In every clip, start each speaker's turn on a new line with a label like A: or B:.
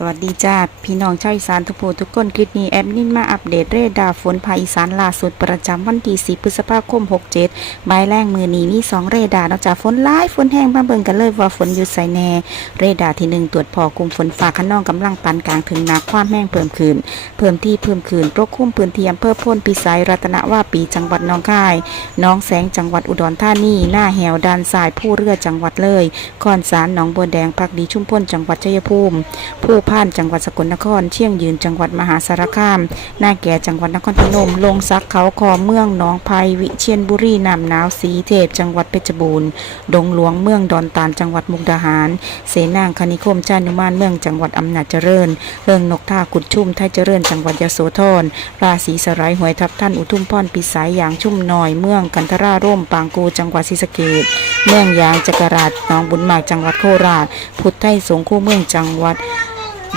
A: สวัสดีจ้าพี่น้องชาวอีสานทุกผู้ทุกคนคลิปนี้แอดมินมาอัปเดตเรดาร์ฝนภาคอีสานล่าสุดประจำวันที่10พฤษภาคม 67บ่ายแรงมือนี้มี 2 เรดาร์นอกจากฝนร้ายฝนแห้งมาเบิ่งกันเลยว่าฝนอยู่ไสแน่ เรดาร์ที่ 1 ตรวจพอกลุ่มฝนฟ้าขนองกำลังปานกลางถึงหนักความแห้งเพิ่มขึ้น เพิ่มที่เพิ่มขึ้นปกคลุมพื้นที่อำเภอพ้นพิสัยรัตนว่าปีจังหวัดหนองคายน้องแสงจังหวัดอุดรธานีหน้าแหวด้านซ้ายผู้เรือจังหวัดเลยคอนสารหนองบัวแดงพักดีชุมพลจังหวัดชัยภูมิผู้พ่านจังหวัดสกลนคร เชียงยืนจังหวัดมหาสารคามหน้าแก่จังหวัดนครพนม ลงซักเขาคอเมืองหนองไผ่วิเชียนบุรีน้ำหนาวสีเทพ จังหวัดเพชรบูรณ์ ดงหลวงเมืองดอนตาลจังหวัดมุกดาหาร เสนางคณิคมชานุมานเมืองจังหวัดอำนาจเจริญเริงนกท่ากุดชุ่มไทยเจริญจังหวัดยโสธรราศีสไลหวยทับท่านอุทุมพรปิสายอย่างชุ่มหน่อยเมืองกันทราร่มปางกูจังหวัดศรีสะเกษเมืองยางจักราชหนองบุญมากจังหวัดโคราช พุทธไทยสงคู่เมืองจังหวัด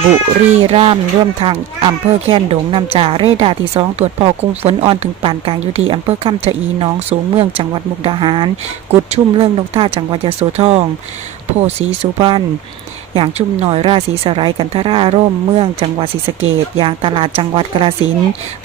A: บุรีรัมย์ร่วมทางอำเภอแค่นดงนำจ่าเรดาที่สองตรวจพอกุมฝนอ่อนถึงปานกลางอยู่ที่อำเภอคำชะอีน้องสูงเมืองจังหวัดมุกดาหาร กุดชุ่มเรื่องนกท่าจังหวัดยโสธรโพสีสุพรรณ อย่างชุ่มหน่อยราศีสไลกันทราร่ม เมืองจังหวัดศรีสะเกดอย่างตลาดจังหวัดกระสิน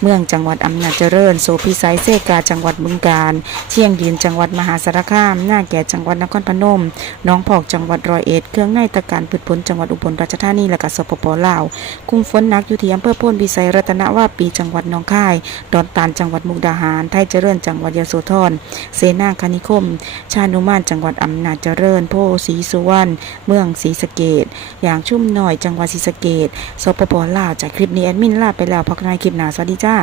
A: เมืองจังหวัดอำนาจเจริญ โสพิสัยเซกาจังหวัดบึงกาฬเชียงยืนจังหวัดมหาสารคาม หน้าแก่จังหวัดนครพนมน้องพอกจังหวัดร้อยเอ็ด เครื่องในตะการพืชผลจังหวัดอุบลราชธานีและก็สปปลาวคุมฝนนักอยู่ที่อำเภอพ้นพิสัยรัตนว่าปีจังหวัดหนองคาย ดอนตาลจังหวัดมุกดาหาร ไทยเจริญจังหวัดยโสธร เสนาคณิคม ชานุมานจังหวัดอำนาจเจริญ โพสีสุวรรณ เมืองศรีสะเกดอย่างชุ่มหน่อยจังหวัดศรีสะเกดสปปลาวจากคลิปนี้แอดมินลาไปแล้วพักในคลิปหน้าสวัสดีจ้า